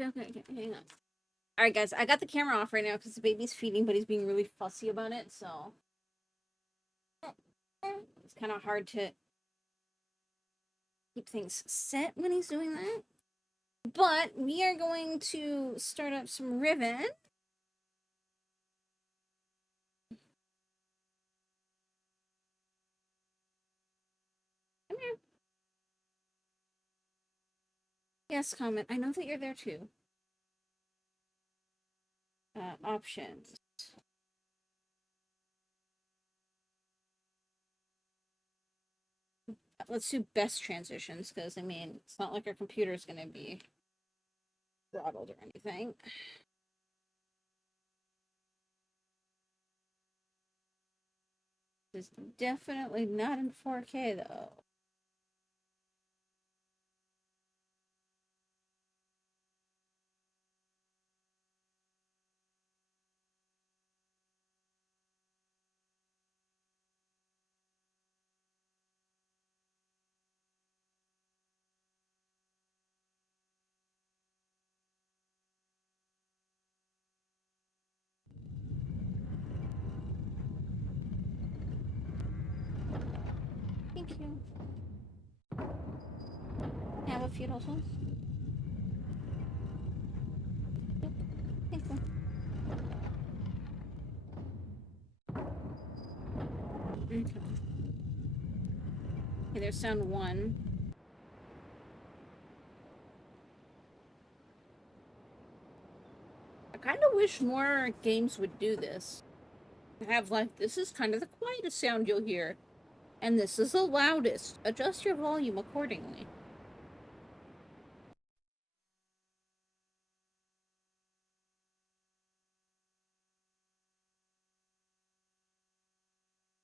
Okay, hang on. Alright, guys, I got the camera off right now because the baby's feeding, but he's being really fussy about it, so... It's kind of hard to keep things set when he's doing that. But we are going to start up some Riven. Come here. Yes, comment. I know that you're there too. Options. Let's do best transitions, because, I mean, it's not like our computer's going to be throttled or anything. This is definitely not in 4K, though. Thank you. Have a few also. Thank you. Okay. Okay, there's sound 1. I kind of wish more games would do this. Have, like, this is kind of the quietest sound you'll hear. And this is the loudest. Adjust your volume accordingly.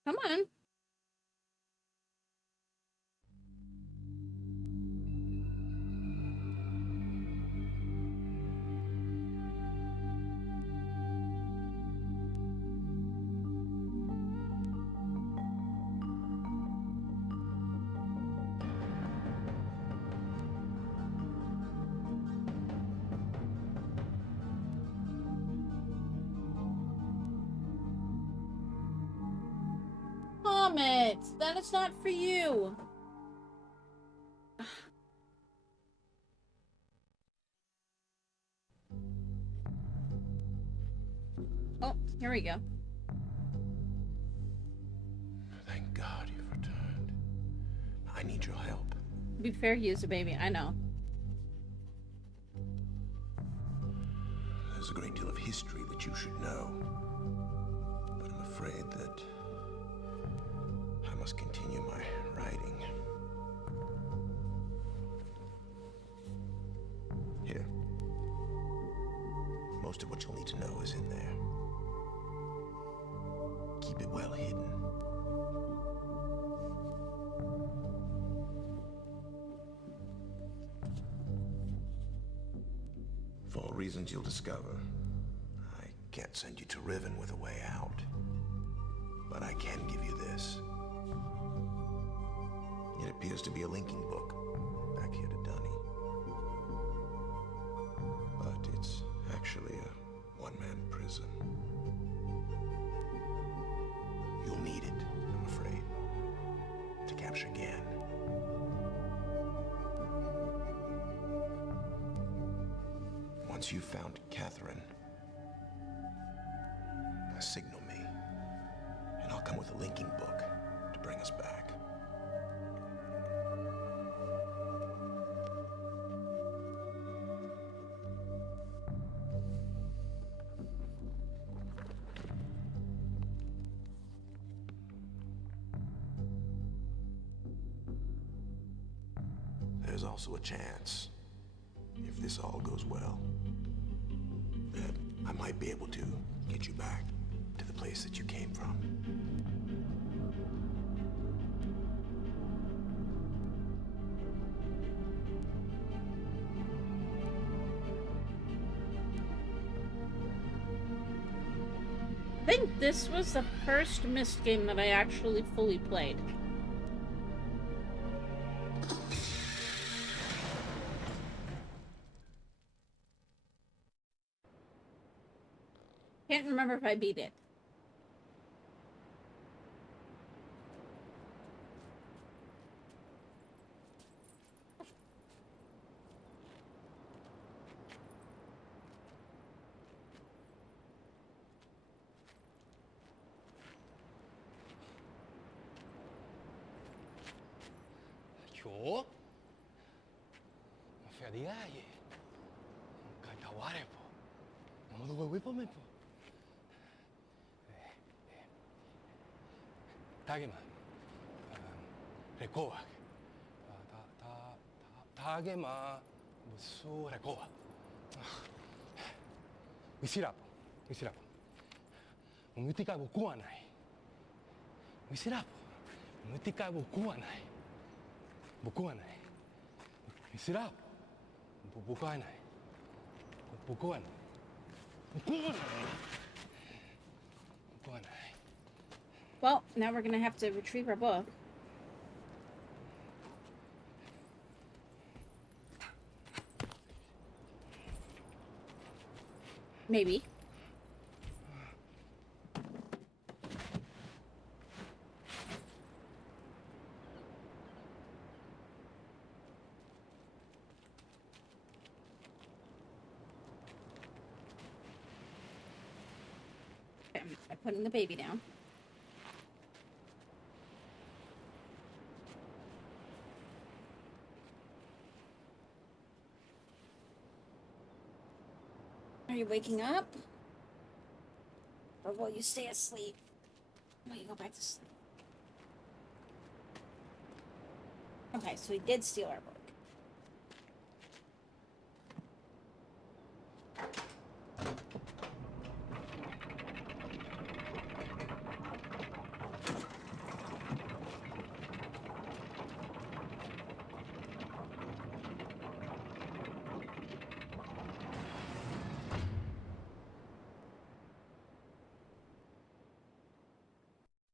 Come on. Comet! That is not for you! Oh, here we go. Thank God you've returned. I need your help. To be fair, he is a baby, I know. There's a great deal of history that you should know. But I'm afraid that I must continue my writing. Here. Most of what you'll need to know is in there. Keep it well hidden. For all reasons you'll discover, I can't send you to Riven with a way out. But I can give you this. It appears to be a linking book back here to Dunny. But it's actually a one-man prison. You'll need it, I'm afraid, to capture Gan. Once you've found Catherine, signal me, and I'll come with a linking book to bring us back. There's also a chance, if this all goes well, that I might be able to get you back to the place that you came from. I think this was the first Myst game that I actually fully played. Can't remember if I beat it. Yo? Feriaje. Kataware po. Namudugoy po me po. Tagema. Rekoa. Tagema. Busu rekoa. Wisirapo. Wisirapo. Umutika bukuwa nai. Wisirapo. Umutika bukuwa nai. Bukuwa nai. Wisirapo. Bukuwa nai. Bukuwa nai. Bukuwa nai. Bukuwa nai. Well, now we're gonna have to retrieve our book. Maybe. Okay, I'm putting the baby down. Are you waking up? Or will you stay asleep? Will you go back to sleep? Okay, so he did steal our book.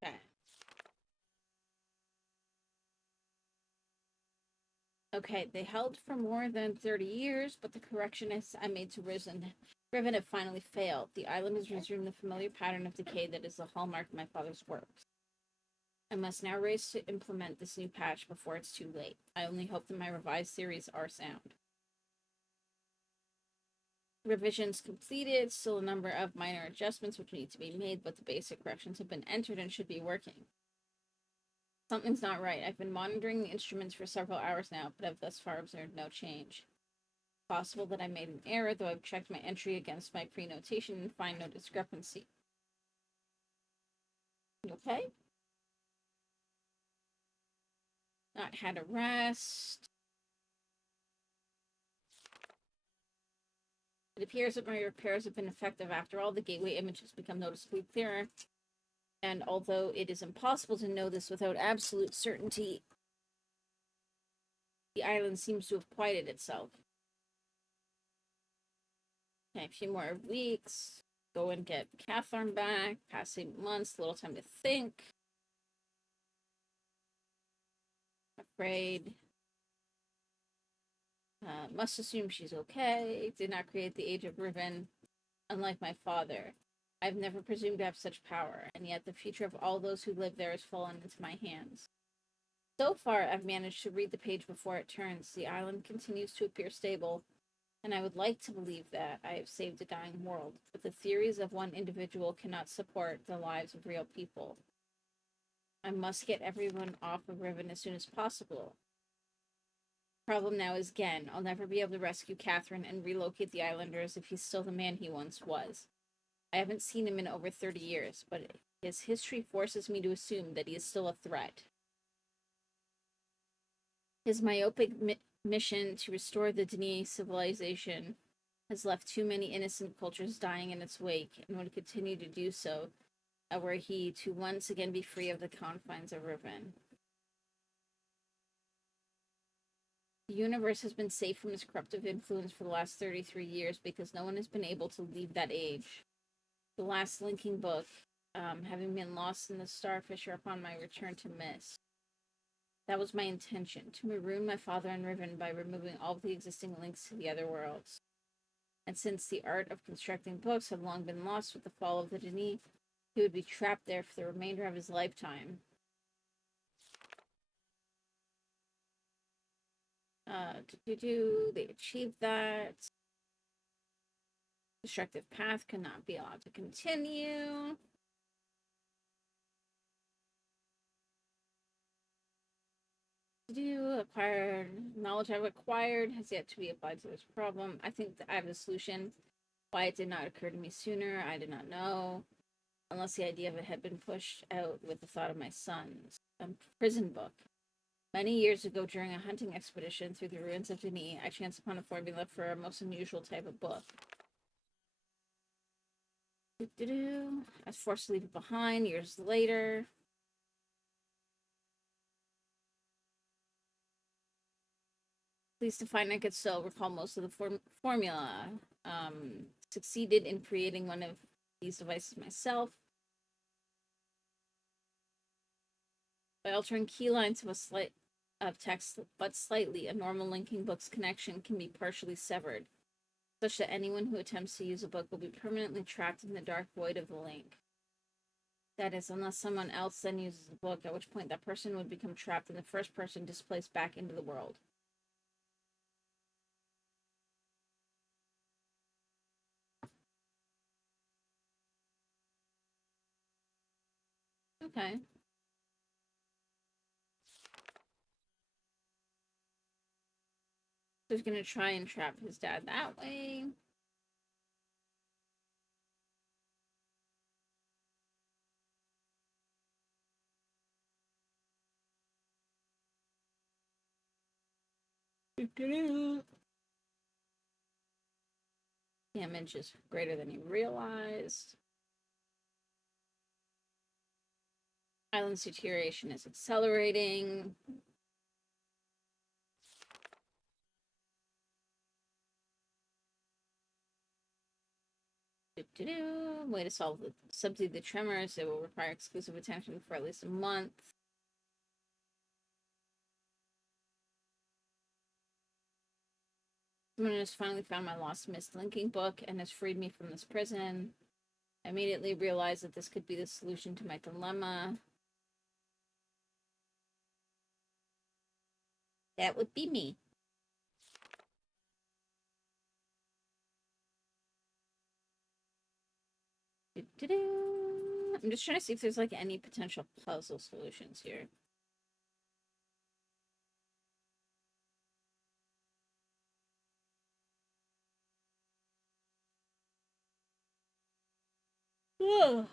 Okay. Okay, they held for more than 30 years, but the corrections I made to Riven have finally failed. The island has resumed the familiar pattern of decay that is the hallmark of my father's works. I must now race to implement this new patch before it's too late. I only hope that my revised theories are sound. Revisions completed, still a number of minor adjustments which need to be made, but the basic corrections have been entered and should be working. Something's not right. I've been monitoring the instruments for several hours now, but have thus far observed no change. Possible that I made an error, though I've checked my entry against my pre-notation and find no discrepancy. Okay? Not had a rest. It appears that my repairs have been effective after all. The gateway image has become noticeably clearer. And although it is impossible to know this without absolute certainty, the island seems to have quieted itself. Okay, a few more weeks. Go and get Catherine back. Past 8 months, little time to think. Afraid. Must assume she's okay. Did not create the Age of Riven. Unlike my father, I've never presumed to have such power, and yet the future of all those who live there has fallen into my hands. So far, I've managed to read the page before it turns. The island continues to appear stable, and I would like to believe that I have saved a dying world, but the theories of one individual cannot support the lives of real people. I must get everyone off of Riven as soon as possible. Problem now is Gen. I'll never be able to rescue Catherine and relocate the islanders if he's still the man he once was. I haven't seen him in over 30 years, but his history forces me to assume that he is still a threat. His myopic mission to restore the Dini civilization has left too many innocent cultures dying in its wake, and would continue to do so were he to once again be free of the confines of Riven. The universe has been safe from his corruptive influence for the last 33 years because no one has been able to leave that age. The last linking book, having been lost in the Starfisher upon my return to Mist. That was my intention, to maroon my father and Riven by removing all of the existing links to the other worlds. and since the art of constructing books had long been lost with the fall of the Denis, he would be trapped there for the remainder of his lifetime. They achieved that. Destructive path cannot be allowed to continue. Acquired knowledge I've acquired has yet to be applied to this problem. I think that I have the solution. Why it did not occur to me sooner, I do not know. Unless the idea of it had been pushed out with the thought of my sons. A prison book. Many years ago, during a hunting expedition through the ruins of Denis, I chanced upon a formula for a most unusual type of book. I was forced to leave it behind years later. Pleased to find I could still recall most of the formula. Succeeded in creating one of these devices myself. By altering key lines of text but slightly, a normal linking book's connection can be partially severed, such that anyone who attempts to use a book will be permanently trapped in the dark void of the link. That is, unless someone else then uses the book, at which point that person would become trapped and the first person displaced back into the world. Okay. So he's gonna try and trap his dad that way. Damage is greater than he realized. Island's deterioration is accelerating. Way to subdue the tremors. It will require exclusive attention for at least a month. Someone has finally found my lost missed linking book and has freed me from this prison. I immediately realized that this could be the solution to my dilemma. That would be me. I'm just trying to see if there's like any potential puzzle solutions here. Ugh.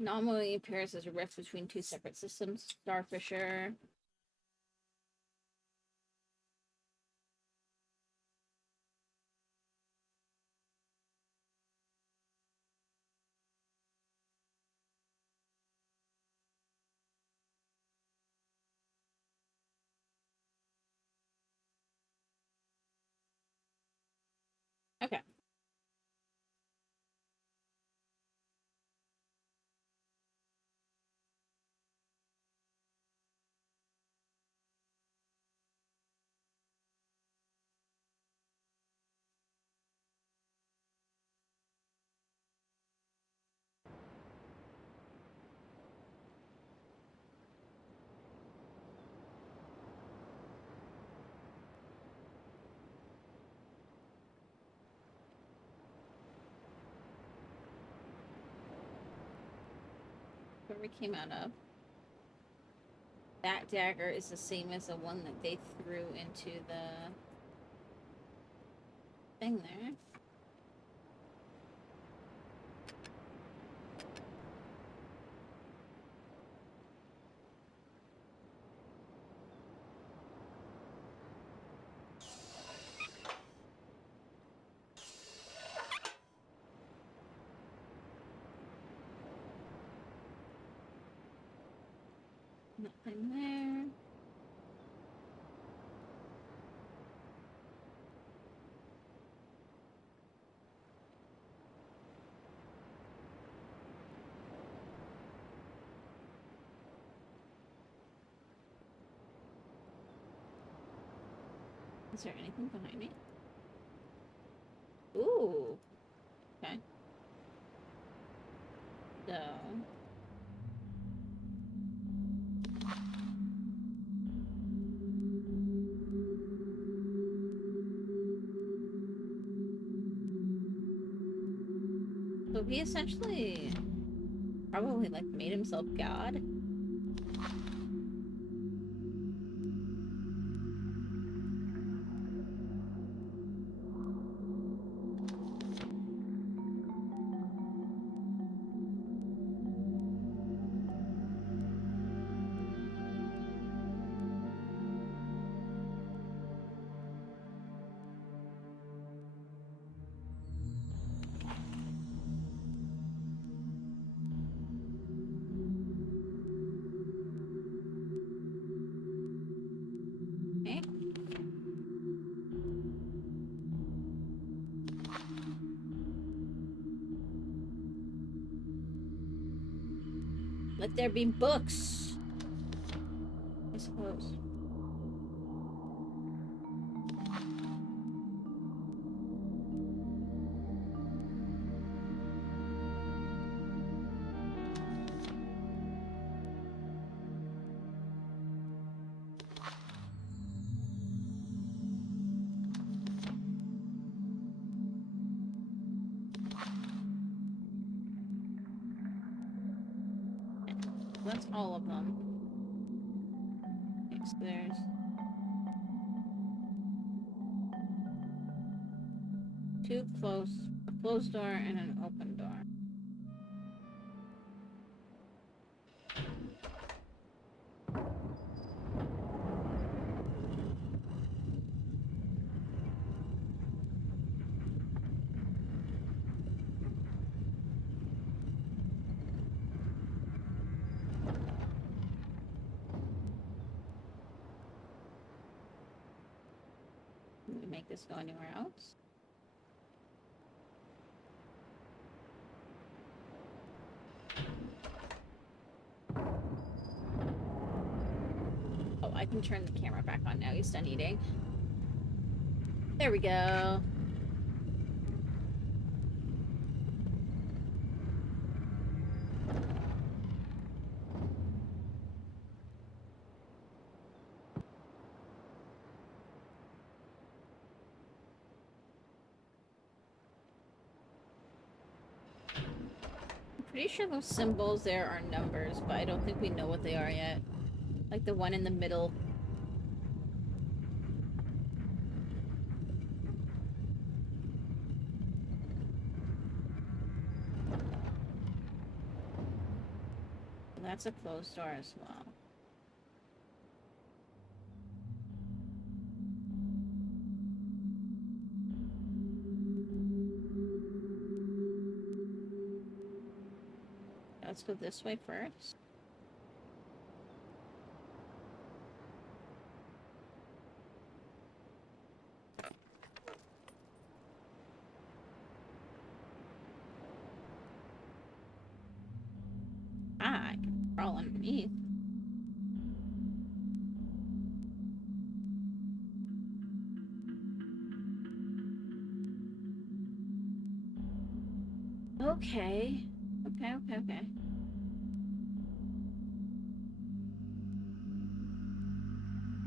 Normally appears as a rift between two separate systems. Starfisher. Okay. Where we came out of. That dagger is the same as the one that they threw into the thing there. Nothing there. Is there anything behind me? Ooh. Okay. So... So he essentially probably like made himself God. Okay. Let there be books, I suppose. That's all of them. Okay, so there's... a closed door and an open door. Can we make this go anywhere else? Oh, I can turn the camera back on now. He's done eating. There we go. Pretty sure those symbols there are numbers, but I don't think we know what they are yet. Like the one in the middle. That's a closed door as well. Let's go this way first. Ah, I can crawl underneath. Okay. Okay.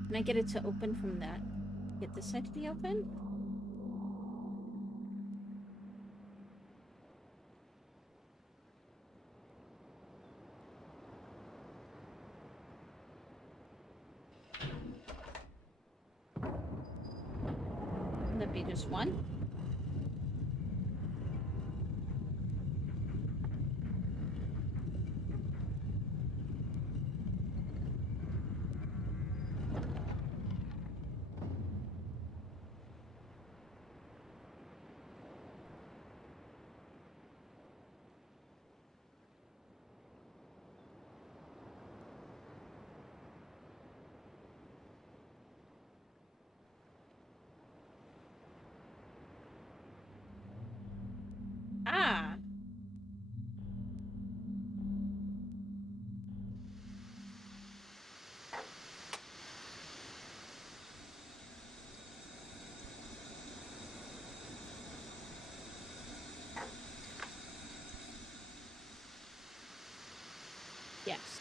Can I get it to open from that? Get this side to be open? Can that be just one?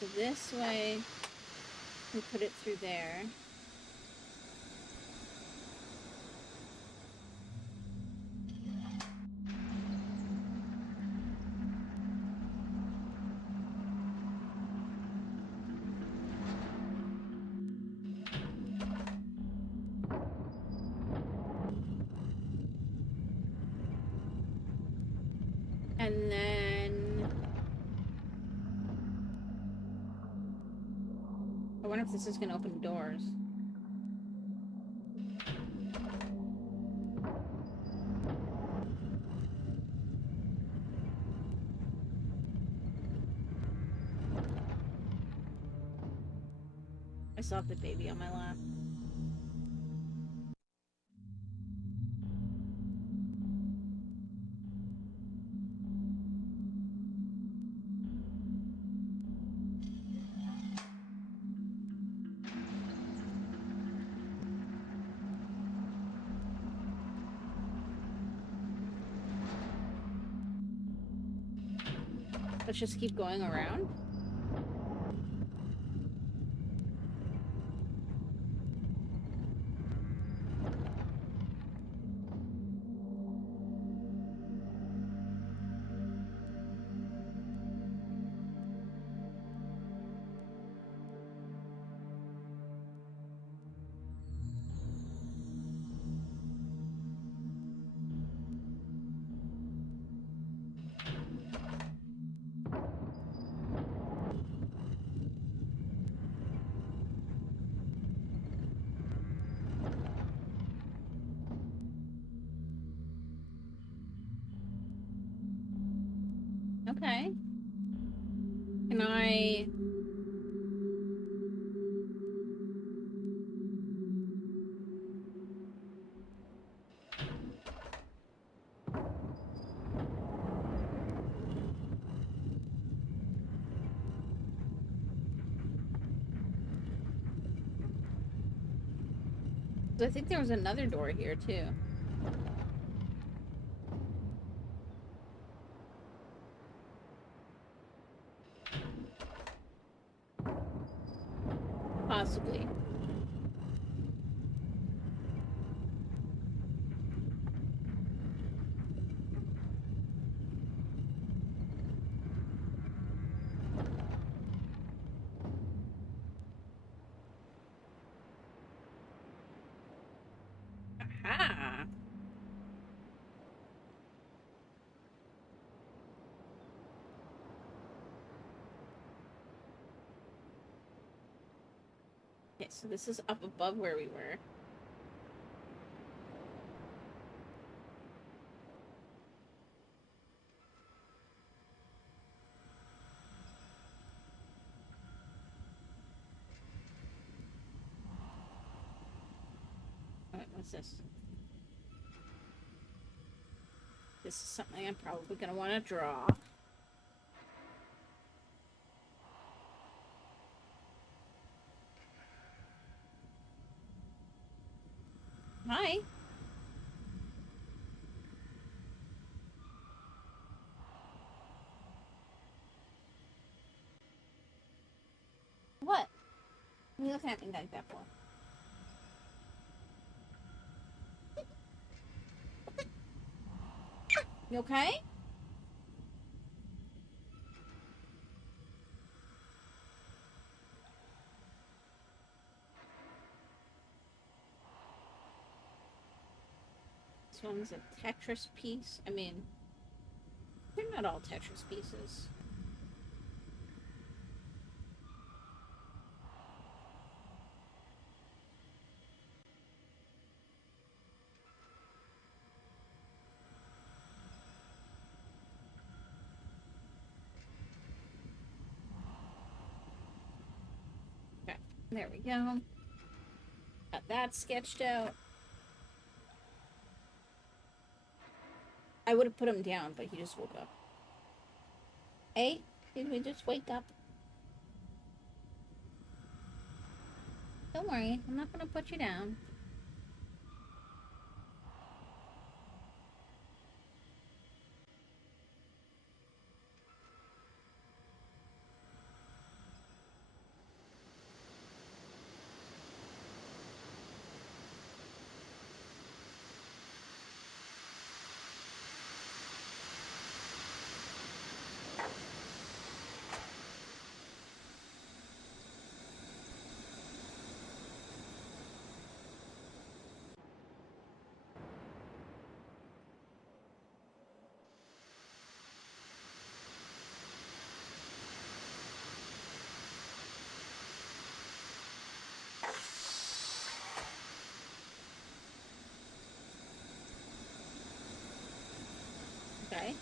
So this way, we put it through there. And then... I wonder if this is gonna open doors. I still have the baby on my lap. Let's just keep going around. Okay. Can I... I think there was another door here, too. Possibly. Aha! Okay, so this is up above where we were. Alright, what's this? This is something I'm probably gonna want to draw. Hi. What? What are you looking at me like that for? You okay? This one's a Tetris piece. I mean, they're not all Tetris pieces. Okay, there we go. Got that sketched out. I would have put him down, but he just woke up. Hey, did we just wake up? Don't worry, I'm not gonna put you down. Okay.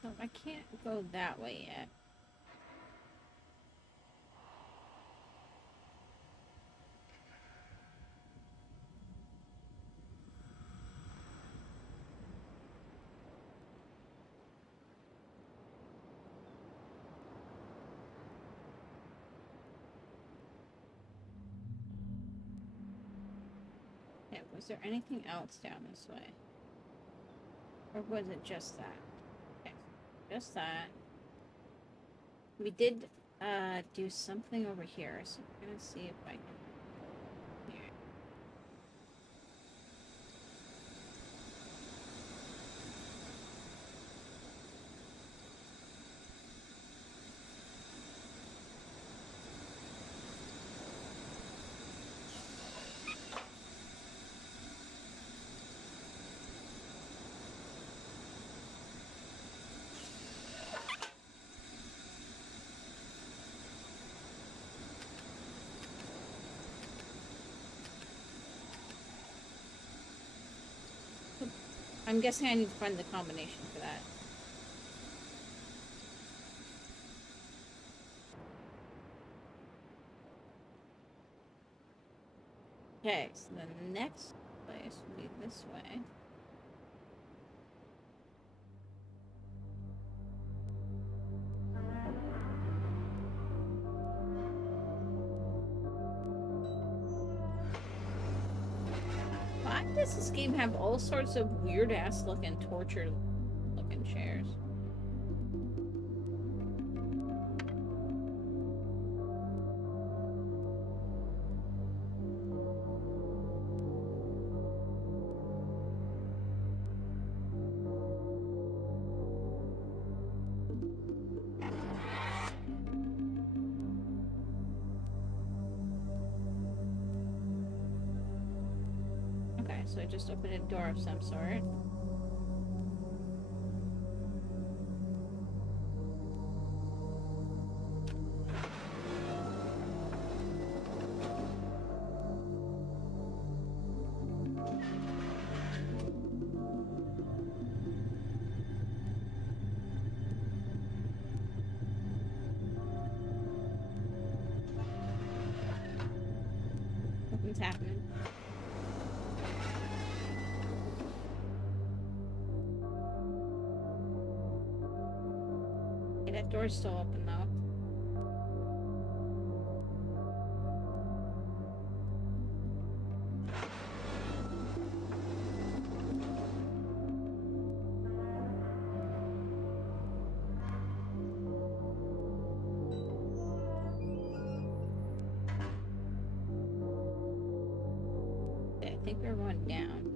So I can't go that way yet. Yeah, was there anything else down this way? Or was it just that? Okay, just that. We did do something over here, so I'm gonna see if I can. I'm guessing I need to find the combination for that. Okay, so the next place will be this way. Why does this game have all sorts of weird ass looking tortured looking chairs? Okay, so I just opened a door of some sort. Nothing's happening. Okay, that door's still open though. Okay, I think we're going down.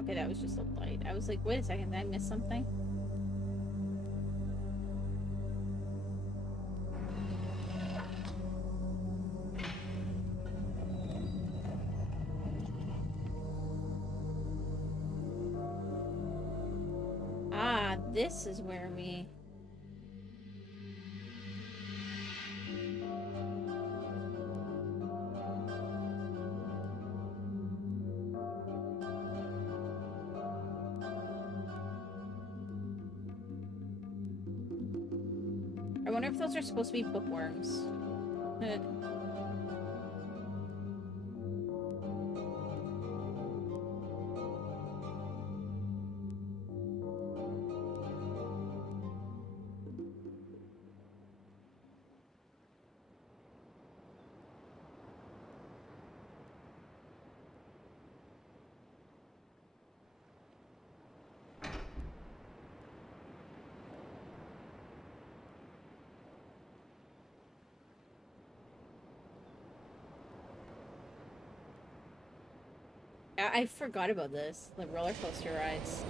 Okay, that was just a light. I was like, wait a second, did I miss something? Ah, this is where we... I wonder if those are supposed to be bookworms. I forgot about this. The roller coaster rides.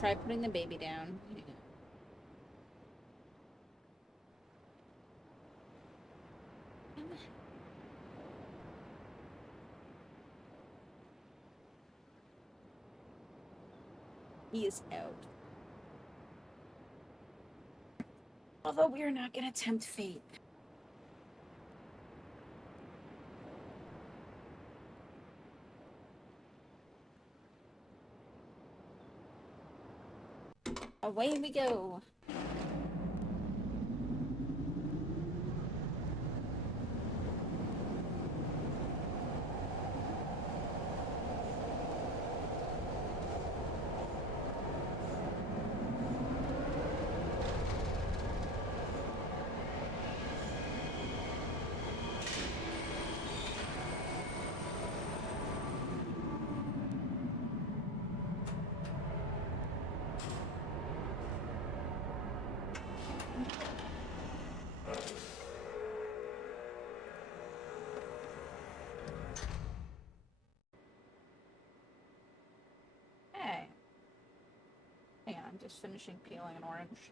try putting the baby down. Yeah. He is out. Although we are not going to tempt fate. Away we go. Hey. Hang on, I'm just finishing peeling an orange.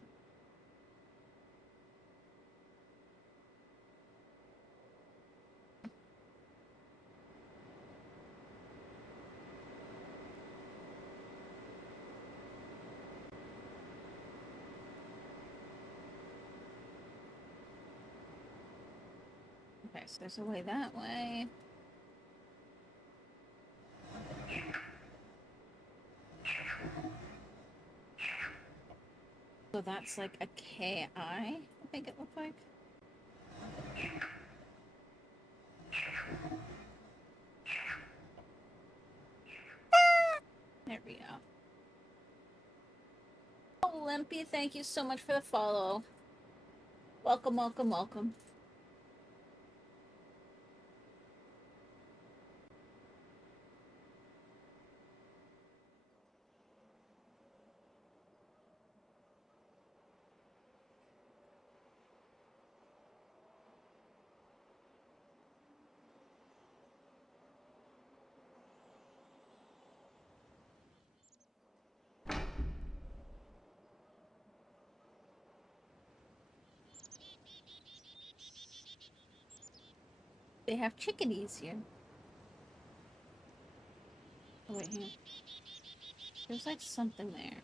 Okay, so there's a way that way. So that's like a KI, I think it looked like. There we go. Oh, Limpy, thank you so much for the follow. Welcome, welcome, welcome. They have chickadees here. Oh, wait, hang on. There's like something there.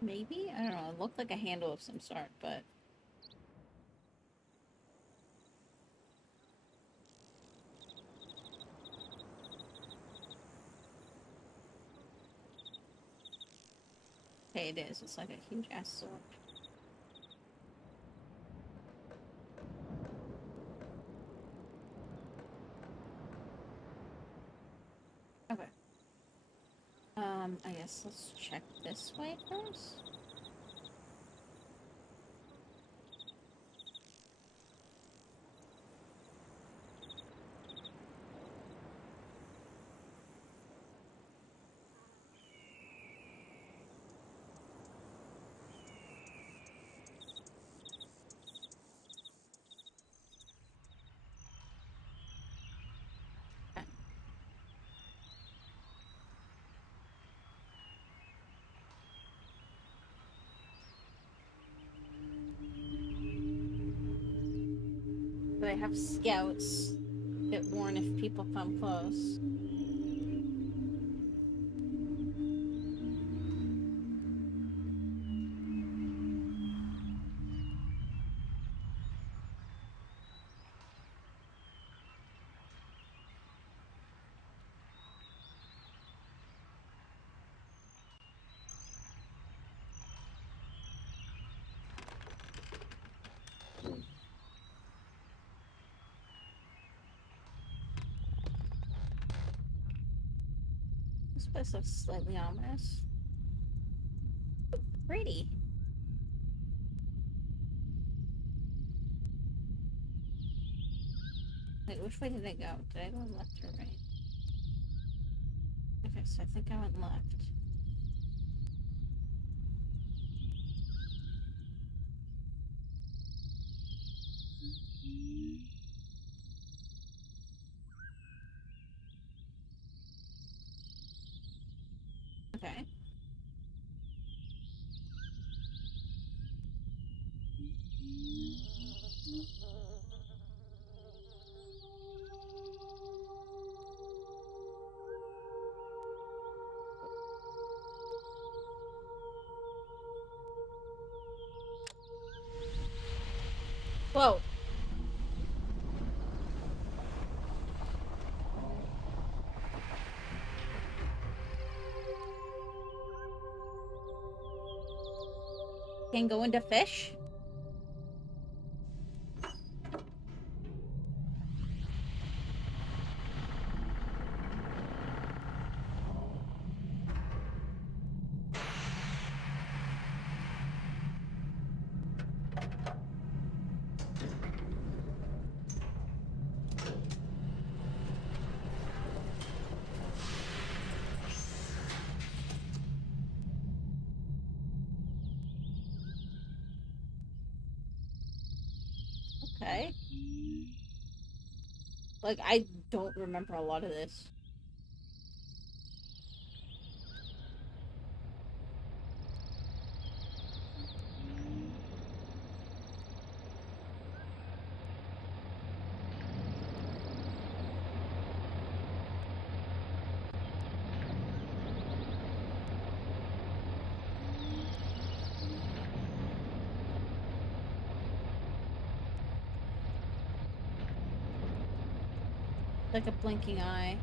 Maybe? I don't know. It looked like a handle of some sort, but... Okay, it is. It's like a huge ass sword. Okay. I guess let's check this way first. They have scouts that warn if people come close. This place looks slightly ominous. Pretty. Wait, which way did I go? Did I go left or right? Okay. Okay, so I think I went left. Okay. Whoa. Can go into fish? Okay. Like, I don't remember a lot of this. Like a blinking eye.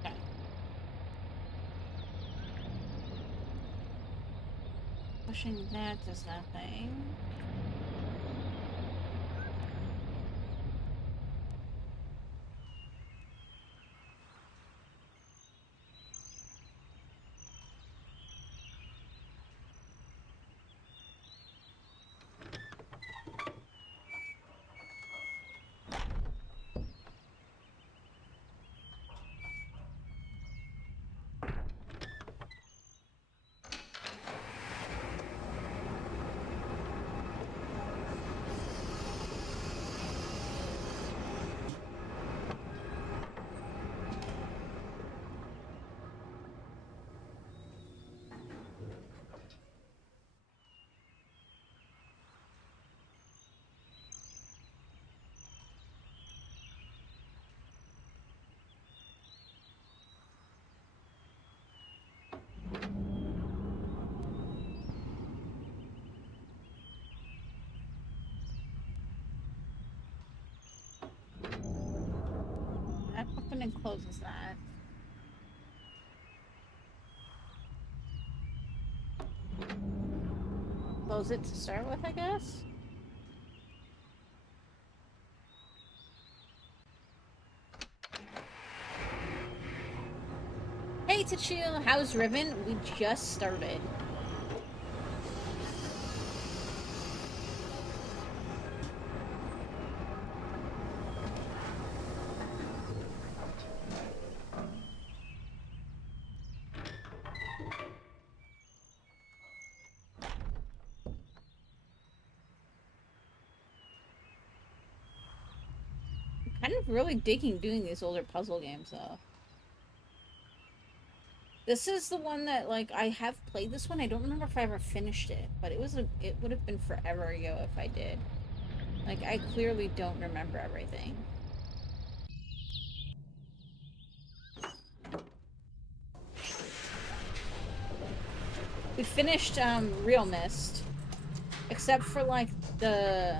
Okay. Pushing that does nothing. That open and closes that. Close it to start with, I guess? Hey, Tachil, how's Riven? We just started. I'm kind of really digging doing these older puzzle games, though. This is the one that, like, I have played this one. I don't remember if I ever finished it, but it would have been forever ago if I did. Like, I clearly don't remember everything. We finished Real Mist, except for like the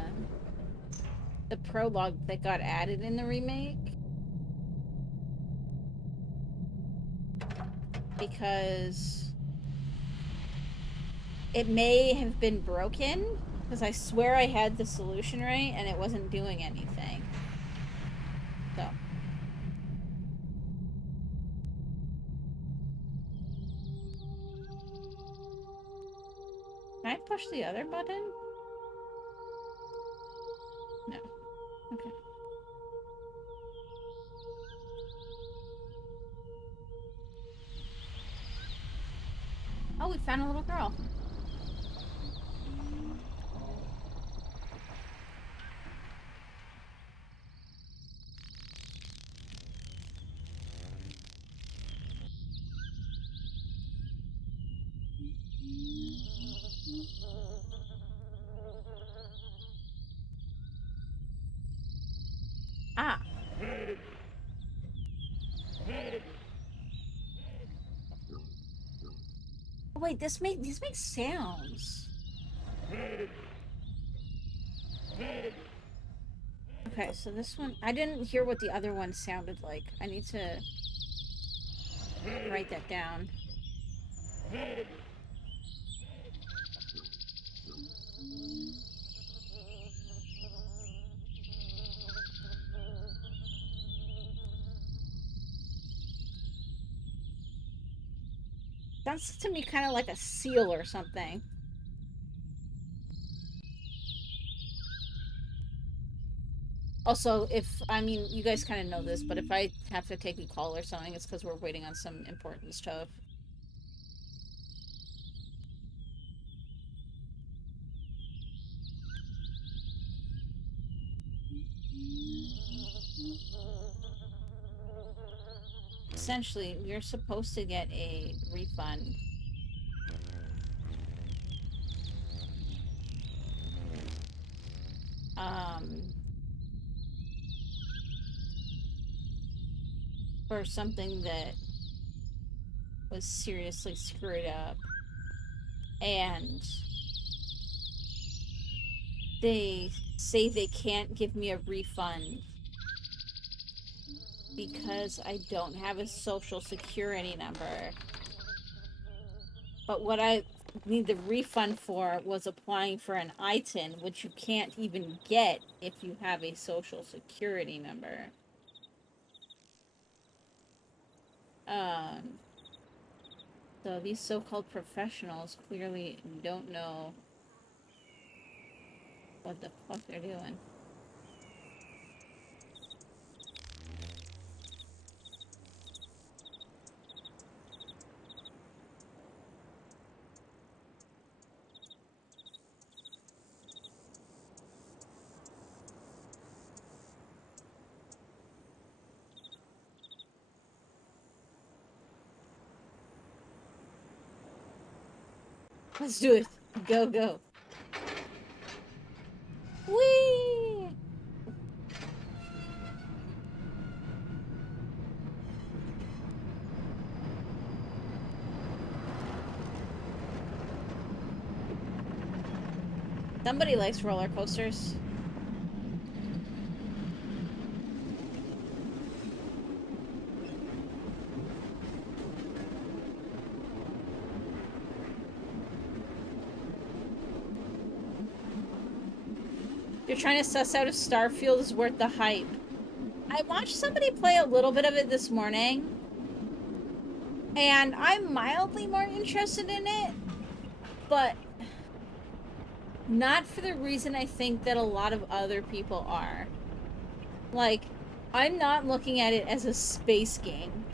prologue that got added in the remake, because it may have been broken, because I swear I had the solution right and it wasn't doing anything. So can I push the other button? No. Okay. Oh, we found a little girl. Ah. Oh, wait, these make sounds. Okay, so this one, I didn't hear what the other one sounded like. I need to write that down. Sounds to me kind of like a seal or something. Also, I mean, you guys kind of know this, but if I have to take a call or something, it's because we're waiting on some important stuff. Essentially, you're supposed to get a refund. For something that was seriously screwed up. And they say they can't give me a refund because I don't have a social security number. But what I need the refund for was applying for an ITIN, which you can't even get if you have a social security number. So these so-called professionals clearly don't know what the fuck they're doing. Let's do it. Go, go. Whee! Somebody likes roller coasters. You're trying to suss out if Starfield is worth the hype. I watched somebody play a little bit of it this morning, and I'm mildly more interested in it, but not for the reason I think that a lot of other people are. Like, I'm not looking at it as a space game,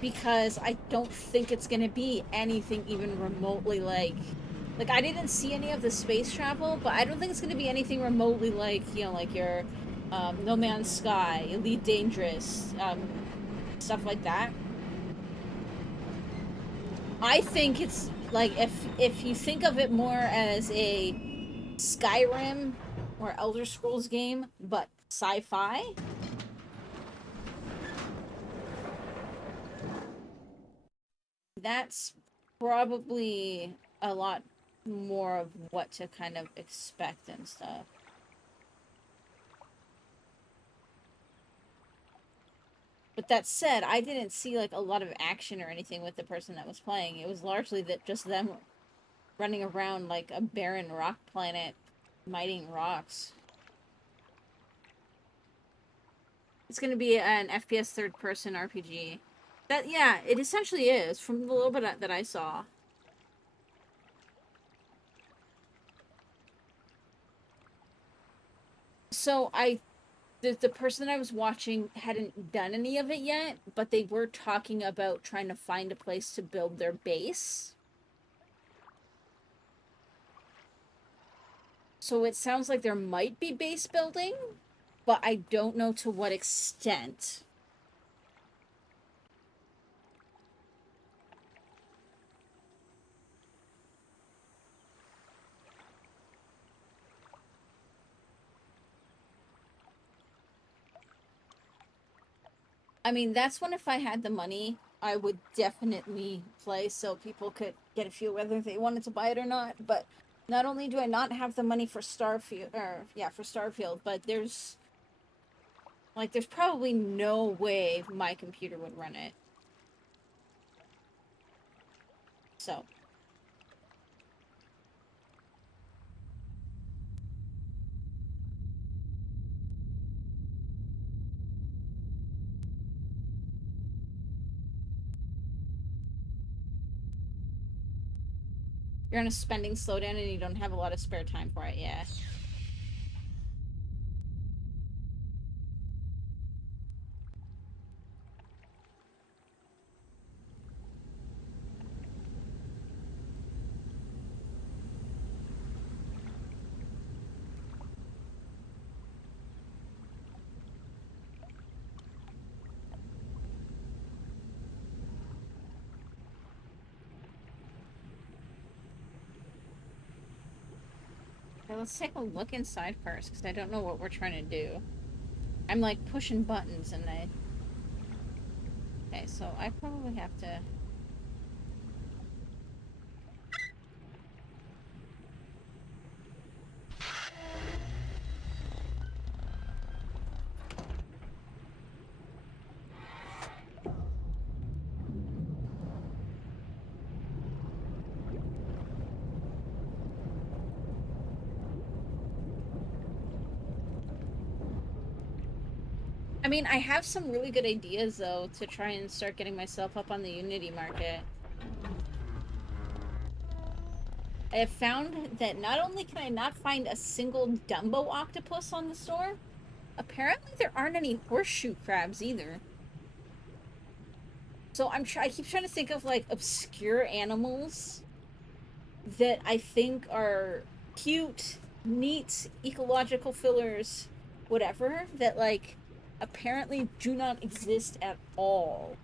because I don't think it's gonna be anything even remotely like, I didn't see any of the space travel, but I don't think it's gonna be anything remotely like, you know, like your No Man's Sky, Elite Dangerous, stuff like that. I think it's like, if you think of it more as a Skyrim or Elder Scrolls game, but sci-fi, that's probably a lot more of what to kind of expect and stuff. But that said, I didn't see like a lot of action or anything with the person that was playing. It was largely that just them running around like a barren rock planet, miting rocks. It's gonna be an FPS third-person RPG. That, yeah, it essentially is, from the little bit that I saw. So the person that I was watching hadn't done any of it yet, but they were talking about trying to find a place to build their base. So it sounds like there might be base building, but I don't know to what extent. I mean, that's one, if I had the money, I would definitely play so people could get a feel whether they wanted to buy it or not. But not only do I not have the money for Starfield, for Starfield, but there's probably no way my computer would run it. So. You're on a spending slowdown and you don't have a lot of spare time for it, yeah. Okay, let's take a look inside first, because I don't know what we're trying to do. I'm like pushing buttons and I... Okay, so I probably have to... I mean, I have some really good ideas, though, to try and start getting myself up on the Unity market. I have found that not only can I not find a single Dumbo octopus on the store, apparently there aren't any horseshoe crabs either. So I keep trying to think of, like, obscure animals that I think are cute, neat, ecological fillers, whatever, that, like, apparently do not exist at all.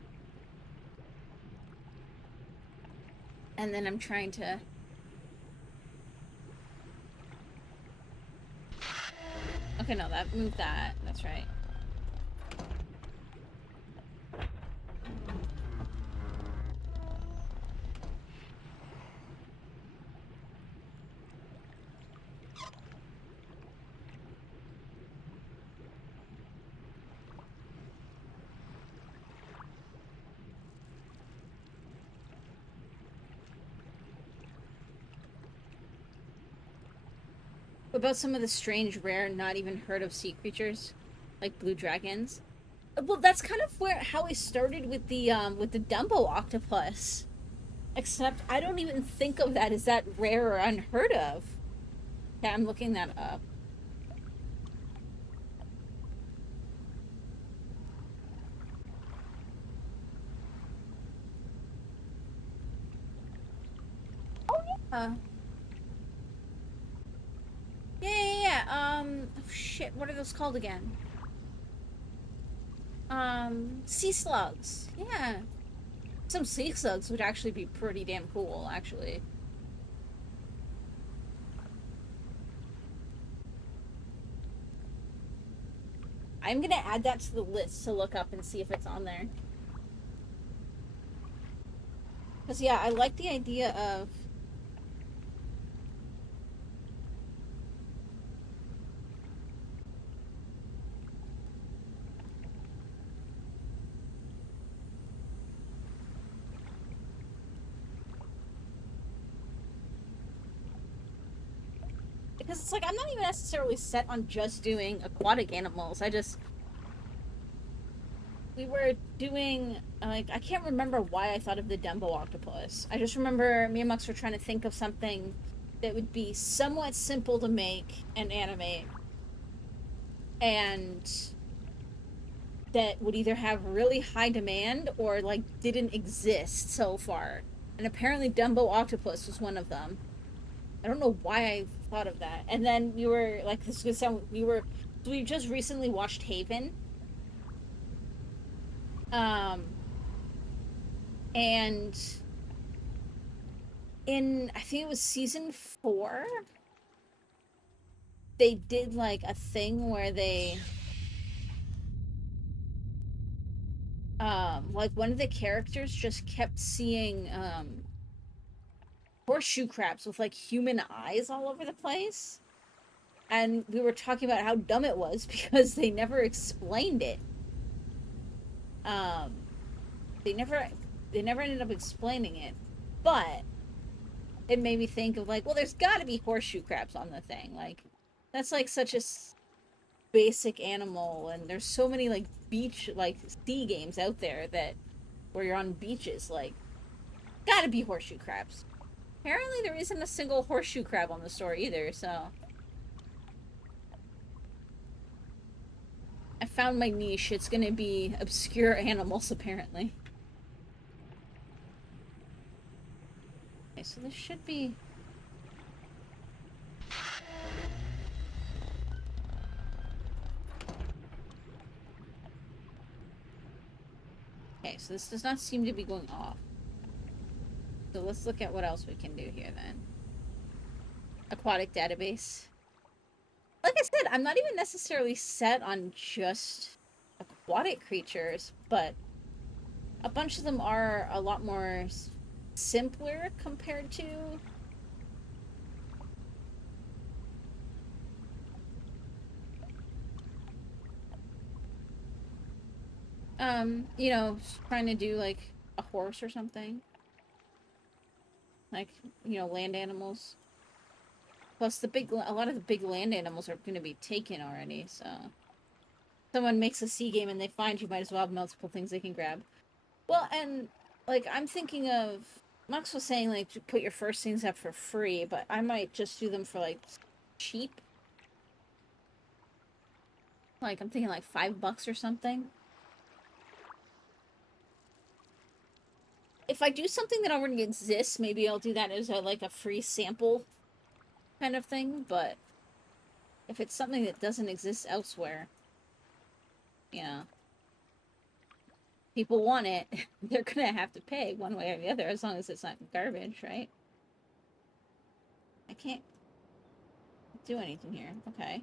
And then I'm trying to... Okay, no, that moved that. That's right. What about some of the strange, rare, not even heard of sea creatures, like blue dragons? Well, that's kind of how I started with the Dumbo octopus. Except I don't even think of that as that rare or unheard of. Yeah, I'm looking that up. Oh yeah. Yeah. Oh, shit. What are those called again? Sea slugs. Yeah. Some sea slugs would actually be pretty damn cool, actually. I'm gonna add that to the list to look up and see if it's on there. Because, yeah, I like the idea of... Because it's like, I'm not even necessarily set on just doing aquatic animals. We were doing, like, I can't remember why I thought of the Dumbo octopus. I just remember me and Mux were trying to think of something that would be somewhat simple to make and animate, and that would either have really high demand or, like, didn't exist so far. And apparently Dumbo octopus was one of them. I don't know why I thought of that. And then we were like, this could sound, we just recently watched Haven. Um, and in, I think it was season 4, they did like a thing where they, like one of the characters just kept seeing, horseshoe crabs with like human eyes all over the place. And we were talking about how dumb it was because they never explained it. Um, they never ended up explaining it, but it made me think of like, well, there's got to be horseshoe crabs on the thing. Like, that's like such a basic animal, and there's so many like beach, like sea games out there that where you're on beaches. Like, gotta be horseshoe crabs. Apparently, there isn't a single horseshoe crab on the store either. So I found my niche. It's gonna be obscure animals, apparently. Okay, so this should be. Okay, so this does not seem to be going off. So let's look at what else we can do here then. Aquatic database. Like I said, I'm not even necessarily set on just aquatic creatures, but a bunch of them are a lot more simpler compared to you know, trying to do like a horse or something. Like, you know, land animals. Plus a lot of the big land animals are going to be taken already, so someone makes a sea game and they find you might as well have multiple things they can grab. Well, and like I'm thinking of Max was saying like to put your first things up for free, but I might just do them for like cheap. Like I'm thinking like $5 or something. If I do something that already exists, maybe I'll do that as a like a free sample kind of thing, but if it's something that doesn't exist elsewhere, you know, people want it, they're gonna have to pay one way or the other as long as it's not garbage, right? I can't do anything here. Okay.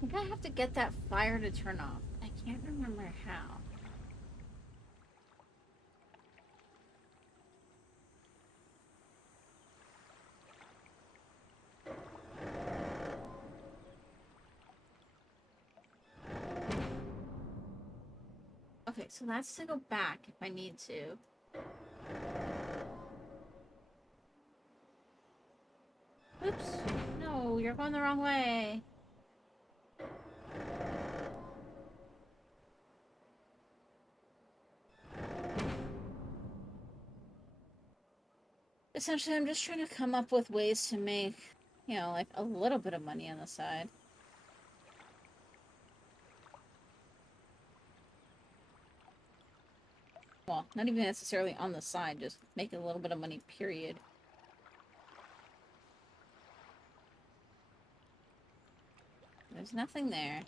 I think I have to get that fire to turn off. I can't remember how. Okay, so that's to go back if I need to. Oops. No, you're going the wrong way. Essentially, I'm just trying to come up with ways to make, you know, like a little bit of money on the side. Well, not even necessarily on the side, just making a little bit of money, period. There's nothing there.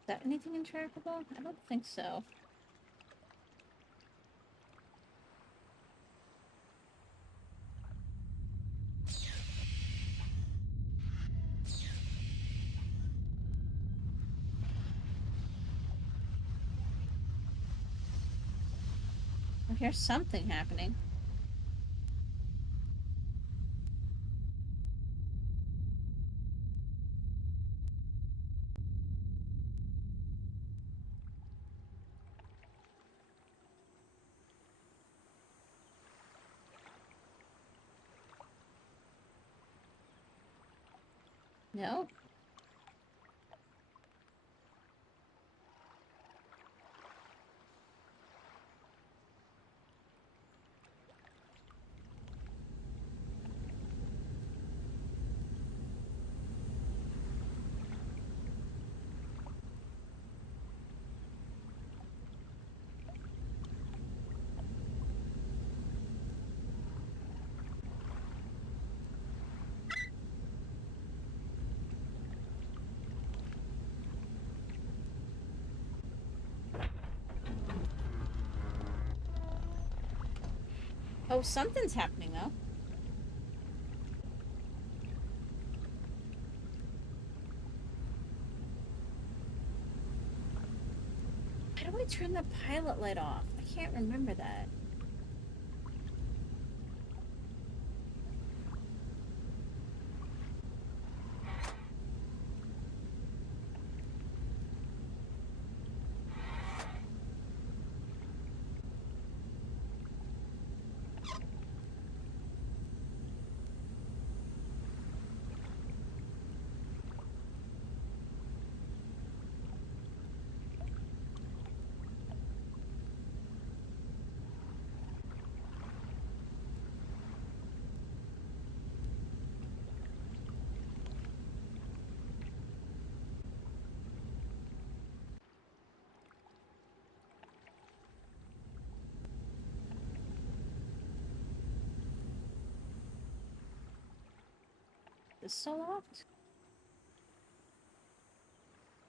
Is that anything intractable? I don't think so. I hear something happening. No? Oh, something's happening, though. How do I turn the pilot light off? I can't remember that. Is this still locked?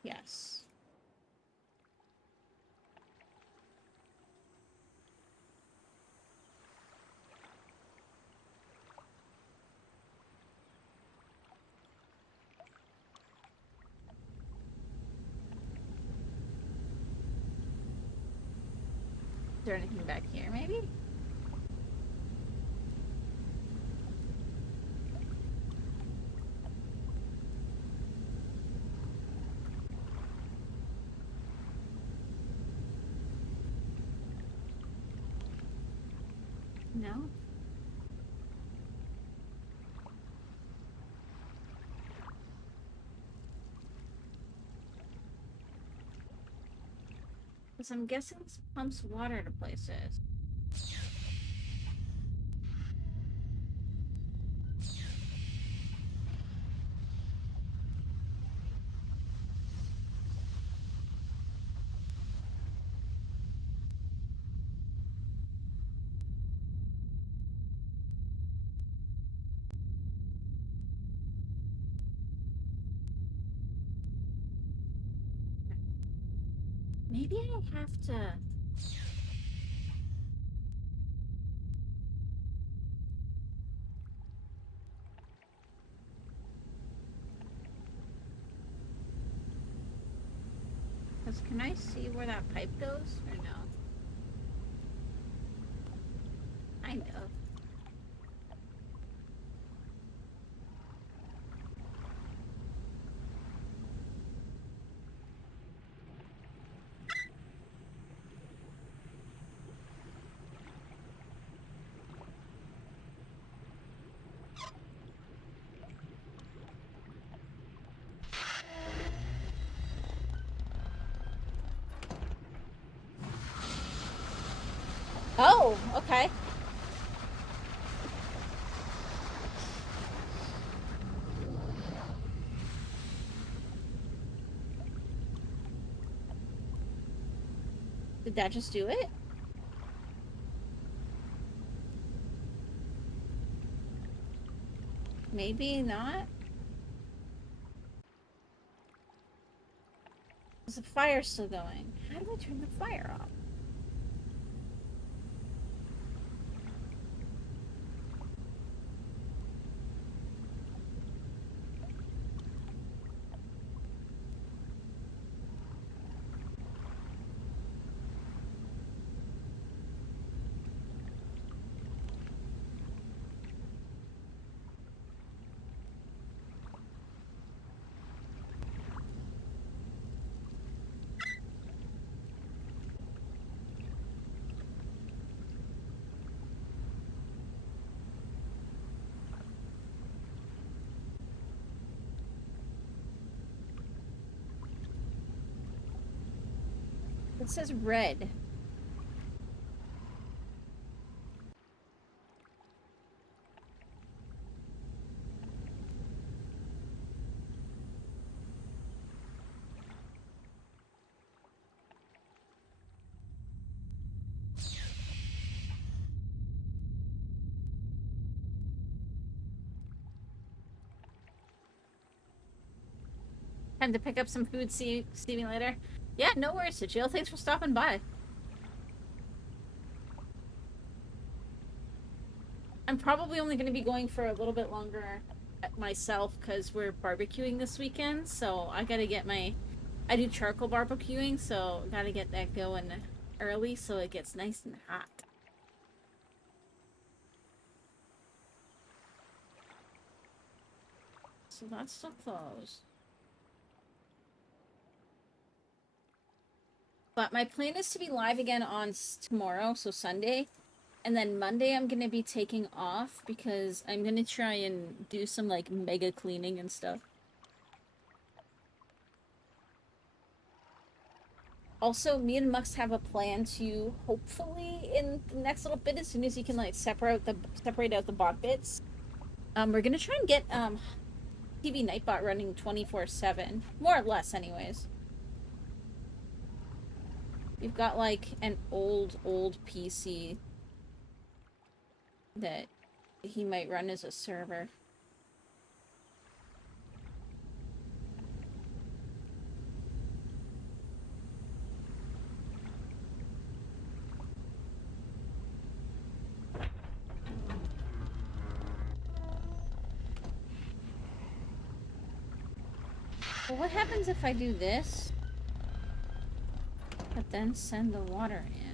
Yes. Is there anything back here, maybe? No? Because I'm guessing this pumps water to places. Maybe I have to... Because can I see where that pipe goes, or no? Kind of. Oh, okay. Did that just do it? Maybe not. Is the fire still going? How do I turn the fire off? It says red. Time to pick up some food. See me later. Yeah, no worries, Jill. Thanks for stopping by. I'm probably only going to be going for a little bit longer myself because we're barbecuing this weekend. So I got to get my... I do charcoal barbecuing, so got to get that going early so it gets nice and hot. So that's still closed. But my plan is to be live again on tomorrow, so Sunday. And then Monday I'm going to be taking off because I'm going to try and do some, like, mega cleaning and stuff. Also, me and Mux have a plan to, hopefully, in the next little bit, as soon as you can, like, separate out the bot bits, we're going to try and get, TV Nightbot running 24/7. More or less, anyways. We've got, like, an old PC that he might run as a server. Well, what happens if I do this, but then send the water in?